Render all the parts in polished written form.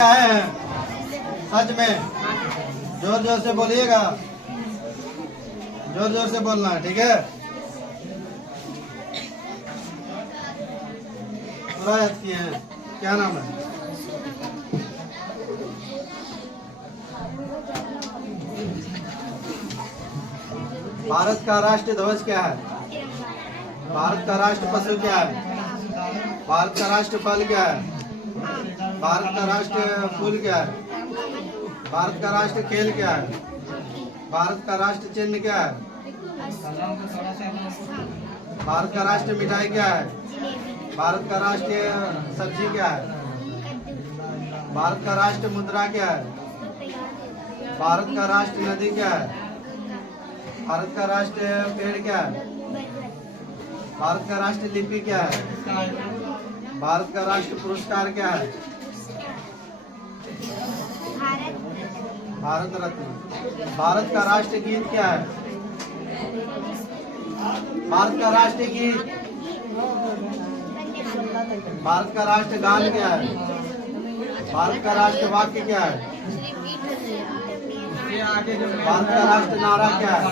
आए हैं सच में जोर जोर से बोलिएगा, जोर जोर से बोलना है, ठीक है। पूरा याद किए हैं। क्या नाम है? भारत का राष्ट्रीय ध्वज क्या है? भारत का राष्ट्र पशु क्या है? भारत का राष्ट्र फल क्या है? भारत का राष्ट्र फूल क्या है? भारत का राष्ट्र खेल क्या है? भारत का राष्ट्र चिन्ह क्या है? भारत का राष्ट्र मिठाई क्या है? भारत का राष्ट्रीय सब्जी क्या है? भारत का राष्ट्र मुद्रा क्या है? भारत का राष्ट्र नदी क्या है? भारत का राष्ट्र पेड़ क्या है? भारत का राष्ट्र लिपि क्या है? भारत का राष्ट्र पुरस्कार क्या है? भारत रत्न। भारत का राष्ट्रीय गीत क्या है? भारत का राष्ट्रीय गीत। भारत का राष्ट्र गान क्या है? भारत का राष्ट्र वाक्य क्या है? भारत का राष्ट्र नारा क्या है?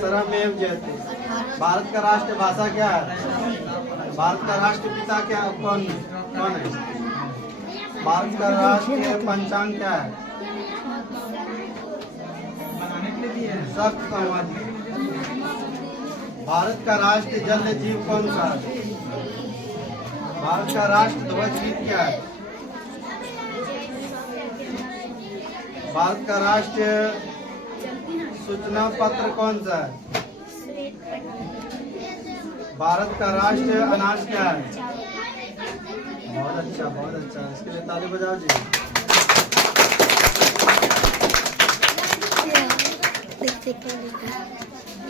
सर्वमेव जयते। भारत का राष्ट्र भाषा क्या है? भारत का राष्ट्रपिता क्या कौन है? भारत का राष्ट्रीय पंचांग क्या है? सख्त संवाद। भारत का राष्ट्रीय जल जीव कौन सा है? भारत का राष्ट्र ध्वज गीत क्या है? भारत का राष्ट्रीय सूचना पत्र कौन सा है? भारत का राष्ट्रीय अनाज क्या है? बहुत अच्छा, बहुत अच्छा। इसके लिए ताली बजाओ जी।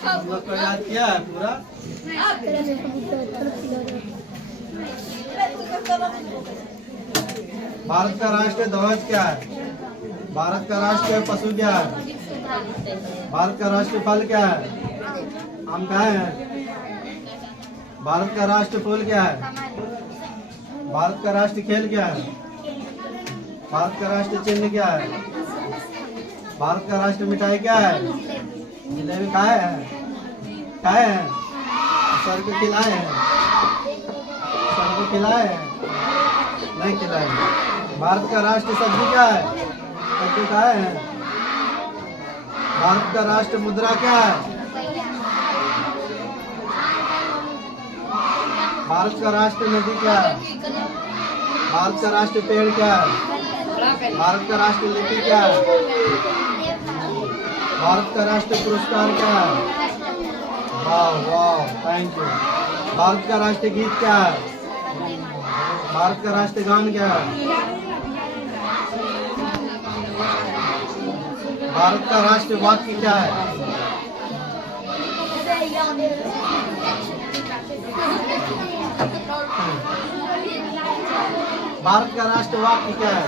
हम लोग को याद किया है पूरा। भारत का राष्ट्रीय ध्वज क्या है? भारत का राष्ट्रीय पशु क्या है? भारत का राष्ट्रीय फल क्या है? आम कहाँ है? भारत का राष्ट्र फूल क्या है? भारत का राष्ट्र खेल क्या है? भारत का राष्ट्र चिन्ह क्या है? भारत का राष्ट्र मिठाई क्या है? जलेबी खाए हैं? खाए हैं? सर को खिलाए हैं? सर को खिलाए हैं? नहीं खिलाए। भारत का राष्ट्र सब्जी क्या है? कद्दू खाए हैं? भारत का राष्ट्र मुद्रा क्या है? भारत का राष्ट्र नदी क्या है? भारत का राष्ट्र पेड़ क्या है? भारत का राष्ट्र लिपि क्या है? भारत का राष्ट्र पुरस्कार क्या है? वाह वाह, थैंक यू। भारत का राष्ट्र गीत क्या है? भारत का राष्ट्र गान क्या है? भारत का राष्ट्र वाक्य क्या है? भारत का राष्ट्र वाक्य क्या है?